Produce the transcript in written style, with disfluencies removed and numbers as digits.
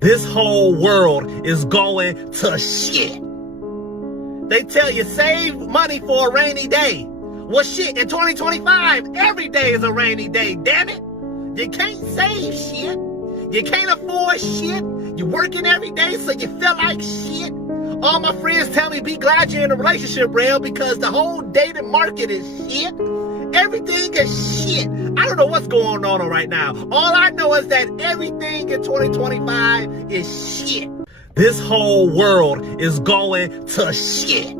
This whole world is going to shit. They tell you save money for a rainy day. Well, shit, in 2025, every day is a rainy day, damn it. You can't save shit. You can't afford shit. You're working every day, so you feel like shit. All my friends tell me be glad you're in a relationship, Rail, because the whole dating market is shit. Everything is shit. I don't know what's going on right now. All I know is that everything in 2025 is shit. This whole world is going to shit.